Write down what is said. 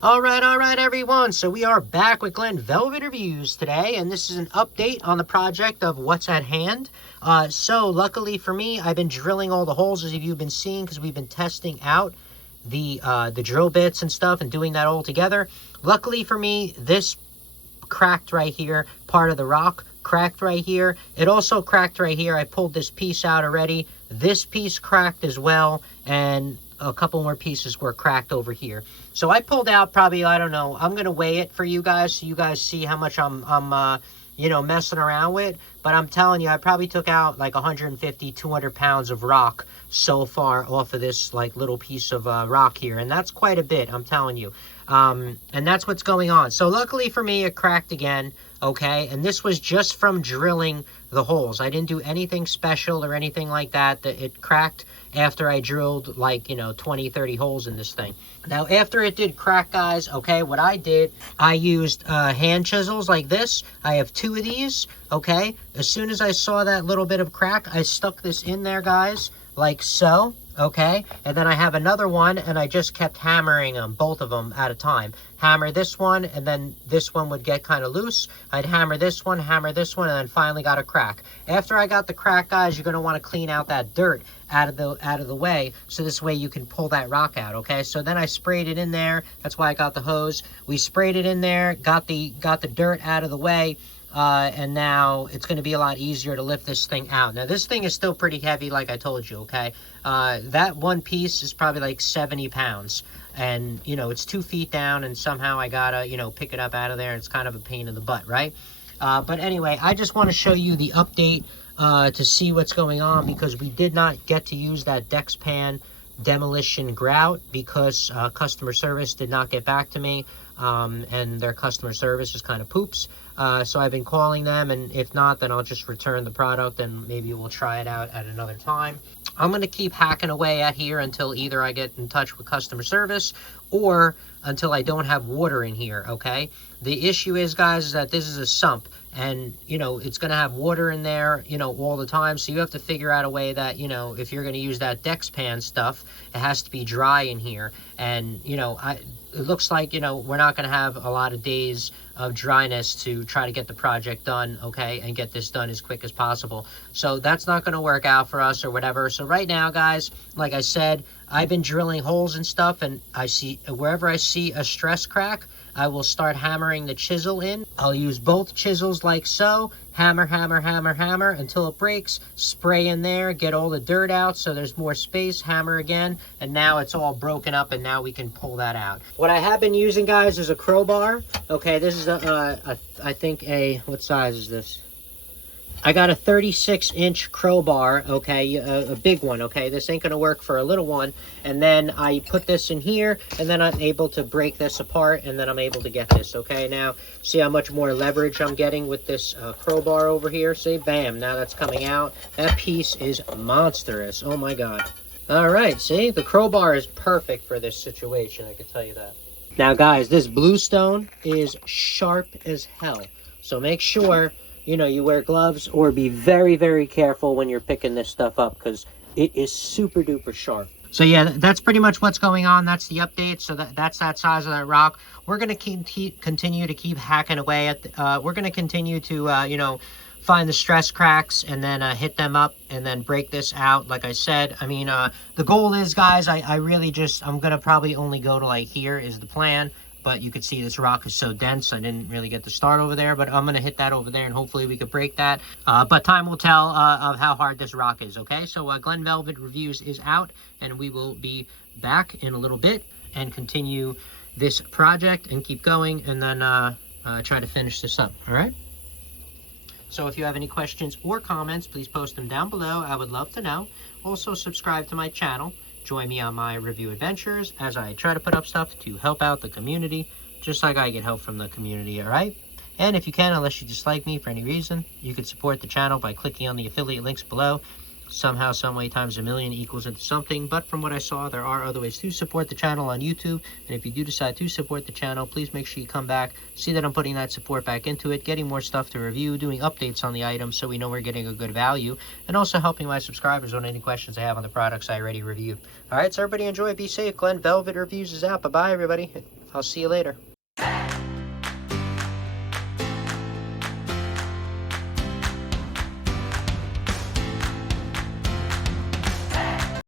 All right, everyone. So we are back with Glen Velvet Reviews today, and this is an update on the project of what's at hand. So luckily for me, I've been drilling all the holes as you've been seeing because we've been testing out the drill bits and stuff and doing that all together. Luckily for me, this cracked right here, part of the rock cracked right here. It also cracked right here. I pulled this piece out already. This piece cracked as well, and a couple more pieces were cracked over here. So I pulled out probably, I don't know, I'm gonna weigh it for you guys so you guys see how much I'm you know, messing around with. But I'm telling you, I probably took out like 150, 200 pounds of rock so far off of this like little piece of rock here, and that's quite a bit, I'm telling you. And that's what's going on. So luckily for me, it cracked again, okay? And this was just from drilling the holes. I didn't do anything special or anything like that. It cracked after I drilled like, you know, 20, 30 holes in this thing. Now, after it did crack, guys, okay, what I did, I used hand chisels like this. I have 2 of these, okay? As soon as I saw that little bit of crack, I stuck this in there, guys, like so. Okay, and then I have another one, and I just kept hammering them, both of them at a time. Hammer this one, and then this one would get kind of loose. I'd hammer this one, and then finally got a crack. After I got the crack, guys, you're gonna want to clean out that dirt out of the way, so this way you can pull that rock out. Okay, so then I sprayed it in there. That's why I got the hose. We sprayed it in there, got the dirt out of the way. And now it's going to be a lot easier to lift this thing out. Now, this thing is still pretty heavy, like I told you, okay? That one piece is probably like 70 pounds. And, you know, it's 2 feet down, and somehow I gotta, you know, pick it up out of there. It's kind of a pain in the butt, right? But anyway, I just want to show you the update to see what's going on, because we did not get to use that Dexpan demolition grout because customer service did not get back to me. And their customer service is kind of poops. So I've been calling them, and if not, then I'll just return the product and maybe we'll try it out at another time. I'm going to keep hacking away at here until either I get in touch with customer service or until I don't have water in here, okay? The issue is, guys, is that this is a sump, and, you know, it's going to have water in there, you know, all the time. So you have to figure out a way that, you know, if you're going to use that Dexpan stuff, it has to be dry in here. And, you know, it looks like, you know, we're not going to have a lot of days of dryness to try to get the project done, okay, and get this done as quick as possible. So that's not going to work out for us or whatever. So right now, guys, like I said, I've been drilling holes and stuff, and I see wherever I see a stress crack, I will start hammering the chisel in. I'll use both chisels like so, hammer, hammer, hammer, hammer until it breaks, spray in there, get all the dirt out so there's more space, hammer again, and now it's all broken up, and now we can pull that out. What I have been using, guys, is a crowbar. Okay, this is I think what size is this? I got a 36-inch crowbar, okay, a big one, okay? This ain't gonna work for a little one. And then I put this in here, and then I'm able to break this apart, and then I'm able to get this, okay? Now, see how much more leverage I'm getting with this crowbar over here? See, bam, now that's coming out. That piece is monstrous, oh my God. All right, see, the crowbar is perfect for this situation, I can tell you that. Now, guys, this Bluestone is sharp as hell. So make sure, you know, you wear gloves or be very, very careful when you're picking this stuff up because it is super duper sharp. So yeah, that's pretty much what's going on. That's the update. So that's that size of that rock. We're going to continue to keep hacking away at we're going to continue to, you know, find the stress cracks and then hit them up and then break this out. Like I said, I mean, the goal is, guys, I'm going to probably only go to like here is the plan. But you can see this rock is so dense, I didn't really get to start over there. But I'm going to hit that over there, and hopefully we could break that. But time will tell of how hard this rock is, okay? So Glen Velvet Reviews is out, and we will be back in a little bit and continue this project and keep going, and then try to finish this up, all right? So if you have any questions or comments, please post them down below. I would love to know. Also, subscribe to my channel. Join me on my review adventures as I try to put up stuff to help out the community, just like I get help from the community, all right? And if you can, unless you dislike me for any reason, you can support the channel by clicking on the affiliate links below. somehow, some way times a million equals into something. But from what I saw, there are other ways to support the channel on YouTube. And if you do decide to support the channel, please make sure you come back, see that I'm putting that support back into it, getting more stuff to review, doing updates on the items so we know we're getting a good value, and also helping my subscribers on any questions they have on the products I already reviewed. All right, so everybody enjoy, be safe. Glenn Velvet Reviews is out. Bye-bye, everybody. I'll see you later.